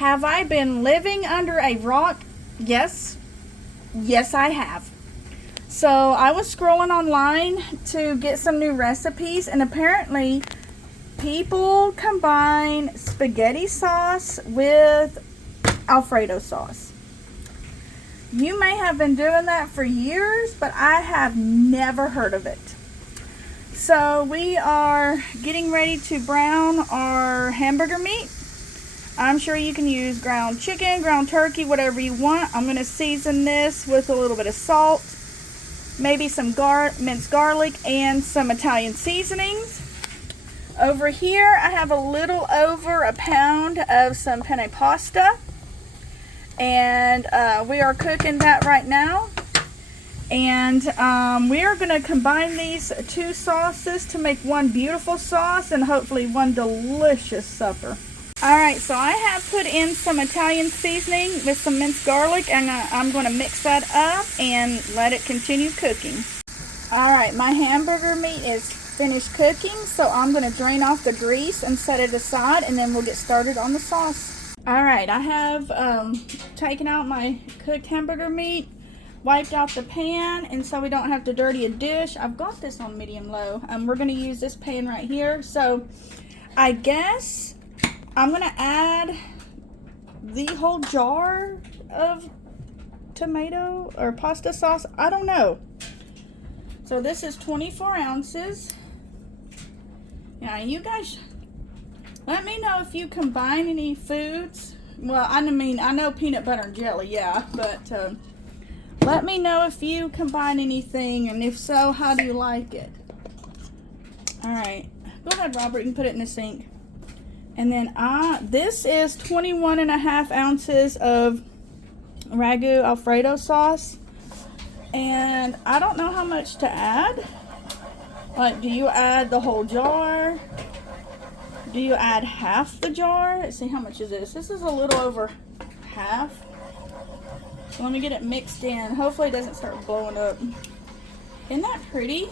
Have I been living under a rock? Yes. Yes, I have. So I was scrolling online to get some new recipes, and apparently people combine spaghetti sauce with alfredo sauce. You may have been doing that for years, but I have never heard of it. So we are getting ready to brown our hamburger meat. I'm sure you can use ground chicken, ground turkey, whatever you want. I'm going to season this with a little bit of salt, maybe some minced garlic, and some Italian seasonings. Over here, I have a little over a pound of some penne pasta, and we are cooking that right now. And we are going to combine these two sauces to make one beautiful sauce and hopefully one delicious supper. Alright, so I have put in some Italian seasoning with some minced garlic, and I'm going to mix that up and let it continue cooking. Alright, my hamburger meat is finished cooking, so I'm going to drain off the grease and set it aside, and then we'll get started on the sauce. Alright, I have taken out my cooked hamburger meat, wiped out the pan, and so we don't have to dirty a dish. I've got this on medium-low. We're going to use this pan right here. So I guess I'm going to add the whole jar of tomato or pasta sauce. I don't know. So this is 24 ounces. Now you guys, let me know if you combine any foods. Well, I mean, I know peanut butter and jelly, yeah, but let me know if you combine anything, and if so, how do you like it? Alright, go ahead, Robert, you can put it in the sink. And then this is 21.5 ounces of ragu alfredo sauce. And I don't know how much to add. Like, do you add the whole jar? Do you add half the jar? Let's see, how much is this? This is a little over half. So let me get it mixed in. Hopefully it doesn't start blowing up. Isn't that pretty?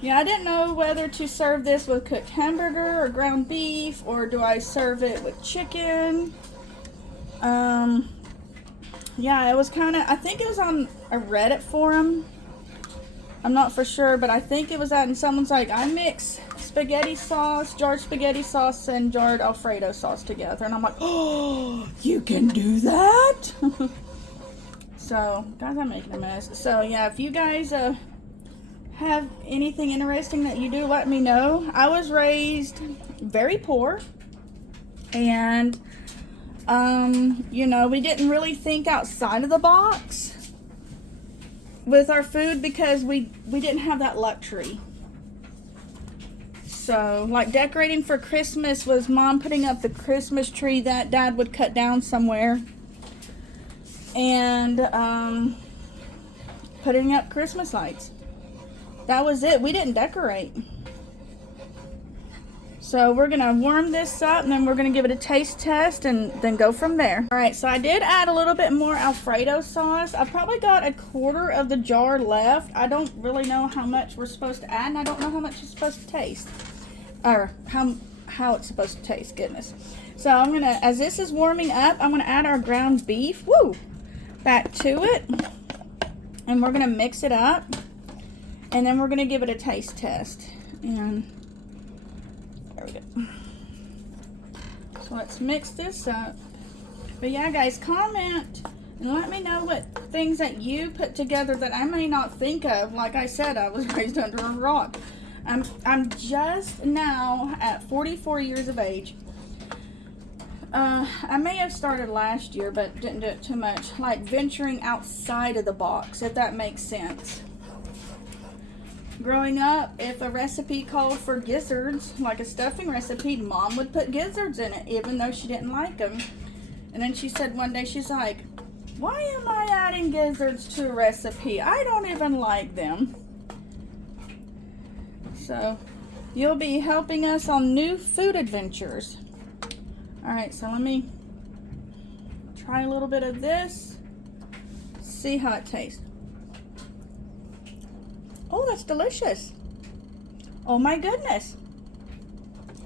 Yeah, I didn't know whether to serve this with cooked hamburger or ground beef, or do I serve it with chicken. Yeah, it was kind of, I think it was on a Reddit forum. I'm not for sure, but I think it was that, and someone's like, I mix spaghetti sauce, jarred spaghetti sauce, and jarred alfredo sauce together. And I'm like, oh, you can do that? So, guys, I'm making a mess. So, yeah, if you guys have anything interesting that you do, let me know. I was raised very poor, and you know, we didn't really think outside of the box with our food because we didn't have that luxury. So, like, decorating for Christmas was Mom putting up the Christmas tree that Dad would cut down somewhere, and putting up Christmas lights. That was it. We didn't decorate. So we're gonna warm this up, and then we're gonna give it a taste test and then go from there. All right, so I did add a little bit more alfredo sauce. I probably got a quarter of the jar left. I don't really know how much we're supposed to add, and I don't know how much it's supposed to taste, or how it's supposed to taste. Goodness. So I'm gonna, as this is warming up, I'm gonna add our ground beef, back to it, and we're gonna mix it up, and then we're gonna give it a taste test. And there we go. So let's mix this up. But yeah, guys, comment and let me know what things that you put together that I may not think of. Like I said, I was raised under a rock. I'm just now at 44 years of age. I may have started last year, but didn't do it too much. Like venturing outside of the box, if that makes sense. Growing up, if a recipe called for gizzards, like a stuffing recipe, Mom would put gizzards in it, even though she didn't like them. And then she said one day, she's like, why am I adding gizzards to a recipe? I don't even like them. So, you'll be helping us on new food adventures. Alright, so let me try a little bit of this. See how it tastes. Oh, that's delicious. Oh my goodness.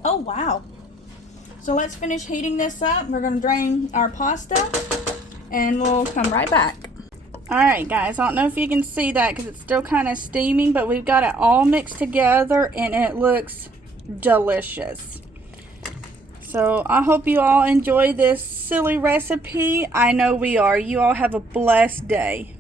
Oh, wow. So let's finish heating this up. We're gonna drain our pasta and we'll come right back. Alright guys, I don't know if you can see that because it's still kind of steaming, but we've got it all mixed together and it looks delicious. So I hope you all enjoy this silly recipe. I know we are. You all have a blessed day.